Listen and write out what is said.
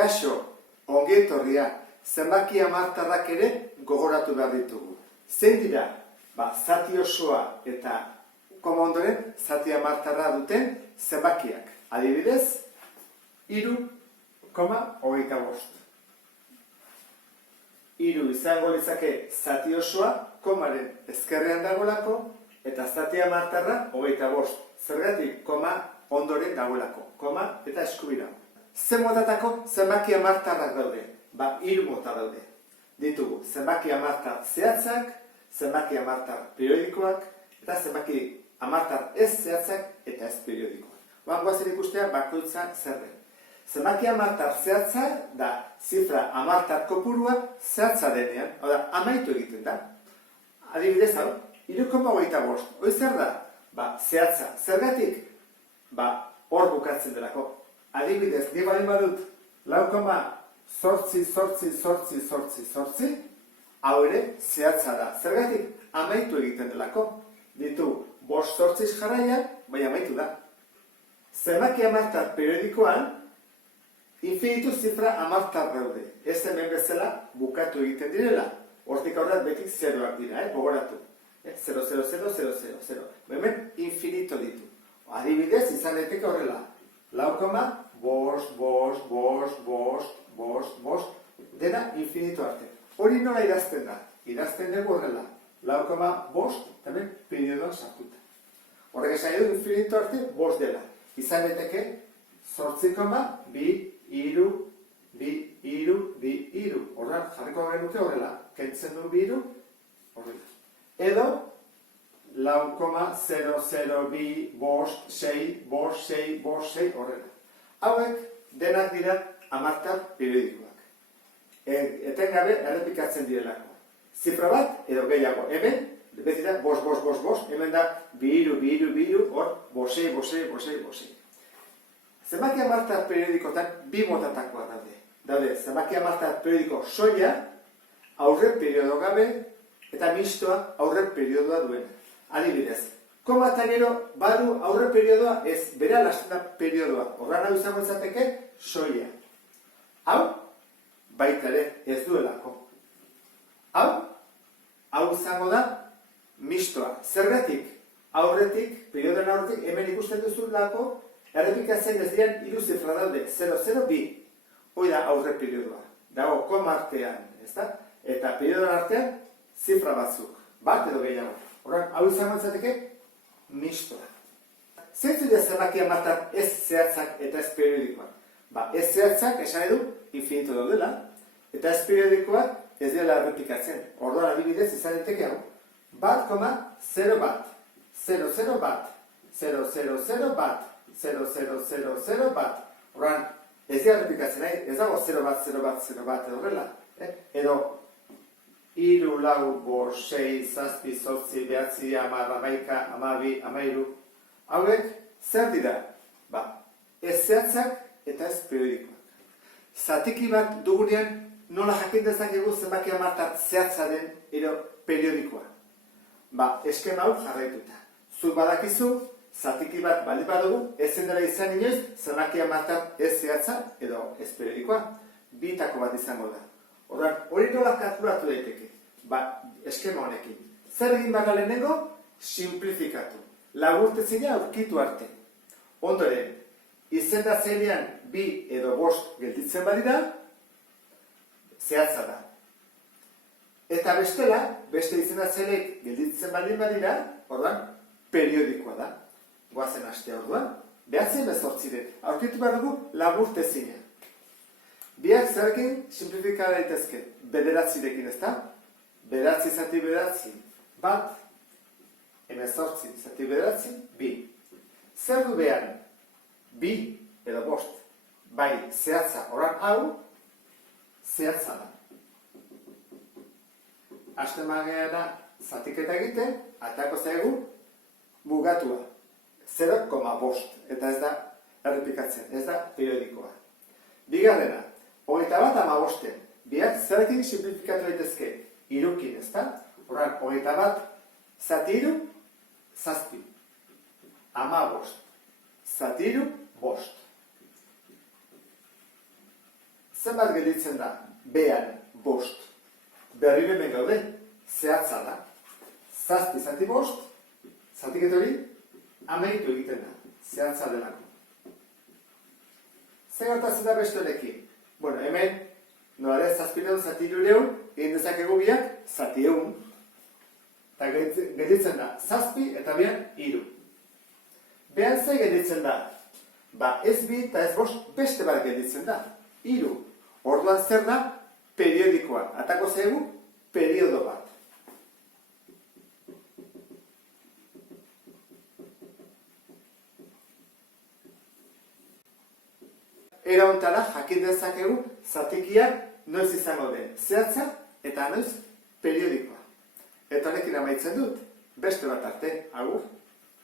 Kaixo, ongi etorria, zenbaki hamartarrak ere gogoratu behar ditugu. Zein dira? Zati osoa eta koma ondoren zati hamartarra duten zenbakiak. Adibidez, 3,25. 3 izango litzake zati osoa, komaren ezkerrean dagoelako, eta zati hamartarra 25. Zergatik, koma ondoren dagoelako, koma eta eskubira. Zer motatako zenbaki hamartarrak daude? 3 mota daude. Ditugu zenbaki hamartar zehatzak, zenbaki hamartar periodikoak, eta zenbaki hamartar ez zehatzak eta ez periodikoak. Goazen ikustea bakoitza zer den. Zenbaki hamartar zehatza da zifra hamartar kopurua zehatza denean, hau da, amaitu egiten da. Adibidez hau, 3,25. Hoi zer da? Zehatza. Zergatik? Hor bukatzen delako. Adibidez, ni baldin badut 4,88888, hau ere zehatza da. Zergatik? Amaitu egiten delako. Ditu 5 zortziz jarraian, bai amaitu da. Zenbaki hamartar periodikoan, infinitu zifra hamartar daude. Ez hemen bezala bukatu egiten direla. Hortik aurrean beti zeroak dira, gogoratu. 0, 0, 0, 0, 0, 0. Hemen infinito ditu. Adibidez, izan daiteke horrela. 4,5, dena infinito arte. Hori nola idazten da? Idazten dugu horrela. 4,5, hemen periodoan sartuta. Horrek esan edo infinito arte, 5 dela. Izan daiteke, 8,2, horrean jarriko genuke horrela. Kentzen du 2, horrela. Edo, 4,002,5,6,6,6 horrela. Hauek denak dira hamartar periodikoak. Etengabe errepikatzen direlako. Zifra bat edo gehiago. Hemen, beti da, 5, hemen da 2, hor, 5. Zenbaki hamartar periodikotan 2 motatakoa daude. Daude, zenbaki hamartar periodiko soila, aurre periodo gabe, eta mistoa aurre periodoa duena. Adibidez, koma eta gero badu aurre periodoa ez, bera lasten da periodoa. Horran hau izango izateke soila. Hau, baita ere ez duelako. Hau izango da mistoa. Zergatik, aurretik, periodoan aurretik, hemen ikusten duzulako, errepikatzen ez diren 3 zifra daude, 002. Hoi da aurre periodoa. Dago, koma artean, ezta? Eta periodoan artean, zifra batzuk. Bat edo gehiago. Horren, hau izango izateke, mistoa. Zeintzu dira zenbaki hamartar ez zehatzak eta ez periodikoak? Ez zehatzak, esan edu, infinito daudela, eta ez periodikoak ez dela errepikatzen. Orduan adibidez izan daiteke hau. 1,0 bat, 0,0 bat, 0,0,0 bat, 0,0,0,0 bat. Horren, ez dira errepikatzen, ez dago 0 bat, 0 bat, 0 bat edo horrela. Edo, 3, 4, 5, 6, 7, 8, 9, 10, 11, 12, 13. Hauek, zer dira? Ez zehatzak eta ez periodikoak. Zatiki bat dugunean nola jakin dezakegu zenbaki hamartar zehatza den edo periodikoa. Eskema hau jarraituta. Zuk badakizu, zatiki bat baldin badugu, ezen dela izan inoiz zenbaki hamartar ez zehatza edo ez periodikoa. Bitako bat izango da. Horren, hori nola kalkulatu daiteke? Eskema honekin. Zer egin baga lehenengo? Simplifikatu. Laburtezina aurkitu arte. Ondoren, izendatzailean 2 edo 5 gelditzen badira, zehatza da. Eta bestela, beste izendatzaileek gelditzen baldin badira, orduan, periodikoa da. Goazen astea orduan, behatzen bezortziren. Aurkitu behar dugu laburtezina. Biak zerrekin simplifika daitezke, 9rekin ez da? 9 zati 9, bat, 18 zati 9, 2. Zer du behar? 2 edo 5. Bai, zehatza, oran hau, zehatza da. Hasten magea zatiketa egiten, atako zaigu, mugatua. 0,5, eta ez da errepikatzen, ez da periodikoa. Bigarrena, 21,5. Biak zerrekin simplifikatu daitezke? 3kin, ez da? Horren, 21 zati 3, 7. 15 zati 3, 5. zenbat gelditzen da B-an 5? Berriro hemen gaude, zehatza da. 7 zati 5, zatiketa hori amaitu egiten da, zehatza delako. Zer gertatzen da beste honekin? Bueno, hemen, nolare, 700 zati 300, egin dezakegu biak, zati 100. Eta gelditzen da, 7 eta bian 3. Behan ze gelditzen da? Ba, ez 2 eta ez 5 beste bat gelditzen da, 3. Orduan zer da? Periodikoa. Atako zaigu, periodo bat. Era hontara jakin dezakegu zatikiak noiz izango den zehatza eta noiz periodikoa. Eta honekin amaitzen dut, beste bat arte, agur.